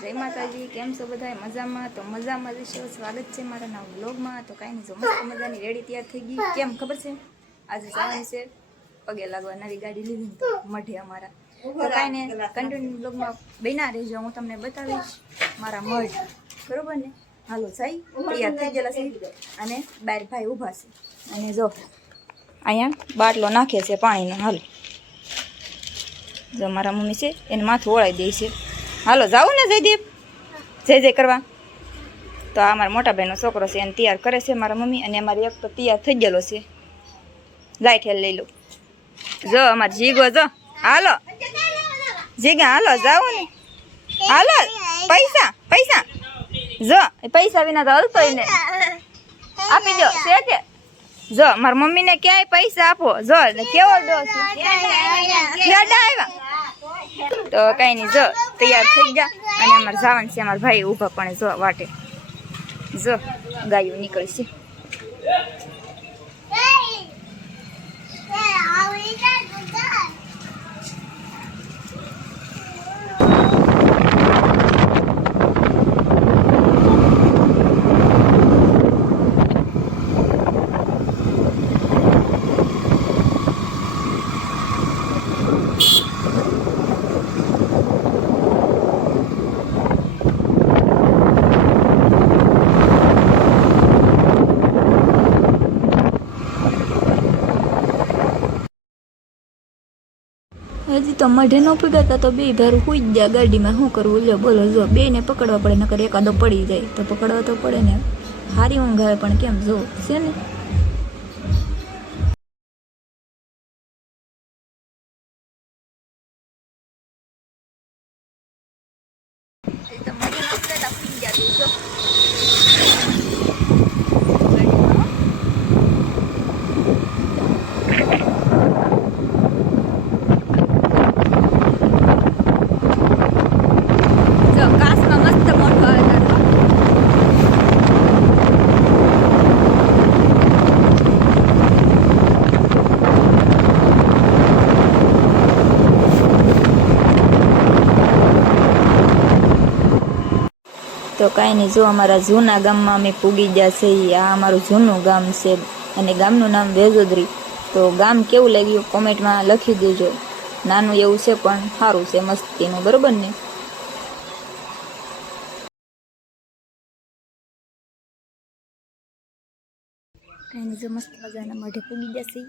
જય માતાજી, કેમ છો બધા? મજામાં? તો મજામાં જ છો. સ્વાગત છે મારા નવા વ્લોગમાં. તો કાંઈ નહીં, જો મસ્ત મજાની રેડી તૈયાર થઈ ગઈ. કેમ ખબર છે? આજે જવાનું છે પગે લાગવા, નવી ગાડી લીધી તો મઢે અમારા. તો કાંઈ ને કન્ટિન્યુ વ્લોગમાં બન્યા રહેજો, હું તમને બતાવીશ મારા મઢ, બરોબર ને? હાલો જઈ તૈયાર થઈ ગયેલા છે અને બાર ભાઈ ઊભા છે અને જો અહીંયા બાટલો નાખે છે પાણીનો. હાલો જો મારા મમ્મી છે એને માથું ઓળાઈ દે છે. હાલો જાવું ને જયદીપ, જય જય કરવા. તો આ મારા મોટા ભાઈનો છોકરો છે એને તૈયાર કરે છે મારા મમ્મી, અને અમારી એક તો તૈયાર થઈ ગયેલો છે. જાય ઠેલ લઈ લો. જો અમારે જીગો જો, હાલો જીગા હાલો જાવું ને. હાલો પૈસા પૈસા, જો પૈસા વિના તો હલતોય ને. આપી દો છે કે જો મારા મમ્મીને ક્યાંય પૈસા આપો. જો કેવો ડો છે, આવ્યા. તો કઈ નહીં, જો તૈયાર થઈ ગયા અને અમારે જવાનું છે. અમારા ભાઈ ઊભા પણ જો વાટે, જો ગાયું નીકળશે. હજી તો મઢે ન પીગાતા તો બે ભારું હુઈ જ ગયા ગાડીમાં. શું કરવું લ્યો બોલો. જો બે ને પકડવા પડે, નકર એકાદો પડી જાય તો પકડવા તો પડે ને. હારી ઊંઘ આવે પણ કેમ જો છે ને. તો કાંઈ નહીં, જો અમારા જૂના ગામમાં અમે પૂગી ગયા છે. આ અમારું જૂનું ગામ છે અને ગામનું નામ વેજોદરી. તો ગામ કેવું લાગ્યું કોમેન્ટમાં લખી દેજો. નાનું એવું છે પણ સારું છે, મસ્તીનું, બરોબર ને? કાંઈ નહીં, જો મસ્ત મજાના મઢે પૂગી ગયા છે.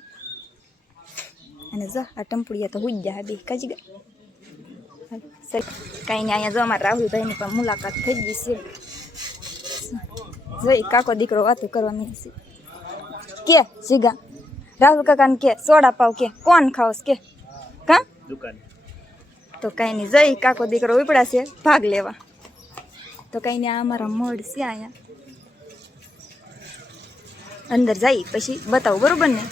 અને જો આ ટંપુડિયા તો હુઈ ગયા બે કાજી ગયા. કાંઈ નહીં, અહીંયા જો અમારા રાહુલભાઈની પણ મુલાકાત થઈ ગઈ છે. જોઈ કાકો દીકરો વાતો કરવા માંડી છે. કે જીગા રાહુલ કાકાને કે સોડા પાવ, કે કોણ ખાવસ કે કા દુકાન. તો કાંઈ નહીં, જઈ કાકો દીકરો ઉપડા છે ભાગ લેવા. તો કાંઈ નહીં, આ અમારા મઢ છે. અહીંયા અંદર જઈ પછી બતાવું, બરોબર ને?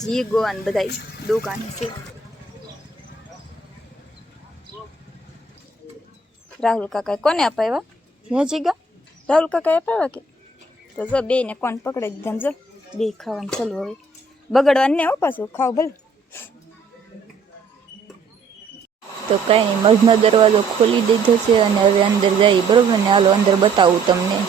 જીગો અને બધા દુકાન છે. રાહુલ કાકા કોને અપાવ્યા? હે જીગા રાહુલ કાકા અપાવ્યા કે? તો જો બે ને કોણ પકડી દીધા. જો બે ખાવાનું ચાલુ. હવે બગડવાનું ને હો, પાછું ખાવ ભલે. તો કાંઈ નહીં, મઢનો દરવાજો ખોલી દીધો છે અને હવે અંદર જઈ, બરોબર ને? હાલો અંદર બતાવું તમને.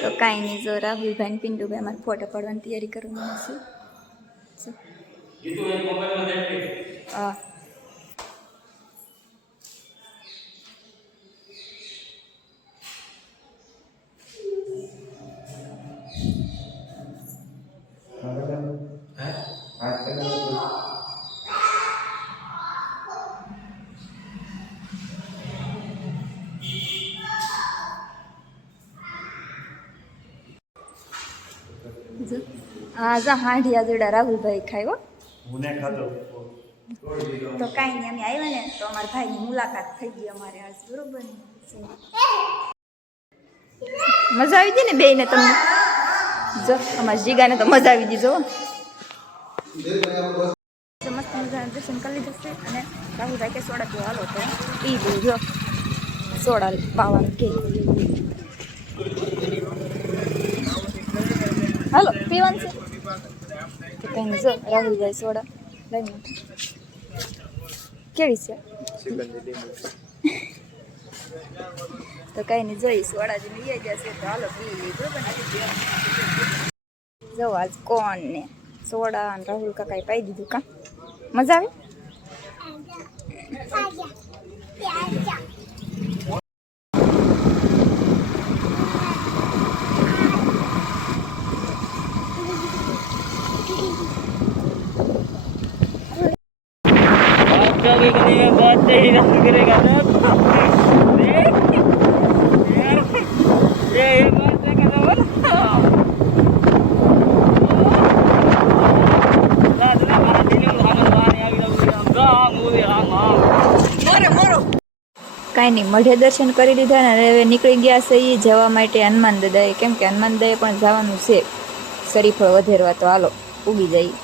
તો કાંઈ નહીં, જો રાહુલભાઈ ને પિન્ટુભાઈ અમારે ફોટો પાડવાની તૈયારી કરવાની છે. હા હા જા હાંડિયા જોડા રાહુલભાઈ ખાય હો. મને ખાધો તો કાંઈ નહીં, અમે આવ્યા ને તો અમારા ભાઈની મુલાકાત થઈ ગઈ અમારે આજ, બરોબર ને. મજા આવી ગઈ ને બેયને તમને? જો અમારા જીગાને તો મજા આવી ગઈ. જો મસ્ત મજાના દર્શન કરી લીધા છે અને રાહુલભાઈ કે સોડા પીવા હાલો તો પી દઉં. જો સોડા પાવાનું કે હાલો પીવાનું છે તો કંઈ નહીં. જો રાહુલભાઈ સોડા લઈને કેવી છે તો કઈ નહીં જોઈ સોડા જે લઈ ગયા છે તો હાલો પી લઈ. બરોબર ને? જો આજ કોણ ને સોડા અને રાહુલ કાકાએ પાઈ દીધું. કા મજા આવી? बात नहीं करेगा ना ये बात है કાંઈ નહીં, મઢે દર્શન કરી લીધા ને હવે નીકળી ગયા છે એ જવા માટે હનુમાન દાદાએ. કેમ કે હનુમાન દાદાએ પણ જવાનું છે શરીફળ વધેરવા. તો હાલો ઉગી જાય.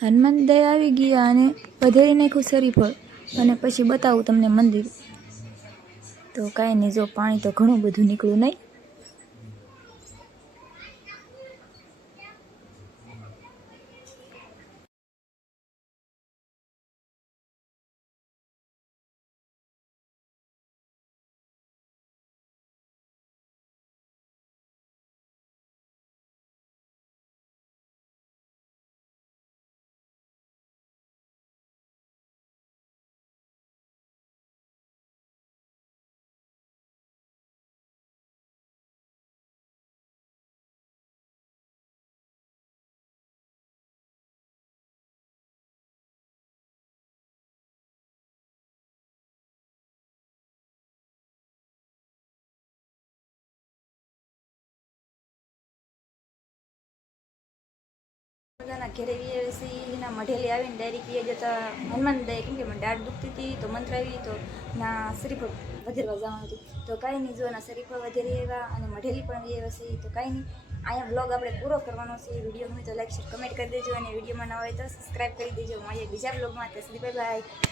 હનુમાન દાદા આવી ગયા અને વધેરી નાખ્યું શરીફળ અને પછી બતાવું તમને મંદિર. તો કાંઈ નહીં, જો પાણી તો ઘણું બધું નીકળ્યું નહીં. બધાના ઘેરે એના મઢેલી આવીને ડાયરેક્ટ એ જતા હનુમાન દાદાએ. કેમ કે મને દાઢ દુખતી હતી તો મંત્ર આવી તો ના શરીફળ વધેરવા જવાનું હતું. તો કાંઈ નહીં, જો ના શરીફળ વધેરી આવ્યા અને મઢેલી પણ આવ્યા છે. તો કાંઈ નહીં, અહીંયા બ્લોગ આપણે પૂરો કરવાનો છે. વિડીયો ગમે તો લાઈક શેર કમેન્ટ કરી દેજો અને વિડીયોમાં ન હોય તો સબસ્ક્રાઈબ કરી દેજો. મળીએ બીજા બ્લોગમાં. ત્યાં સુધી બાય બાય.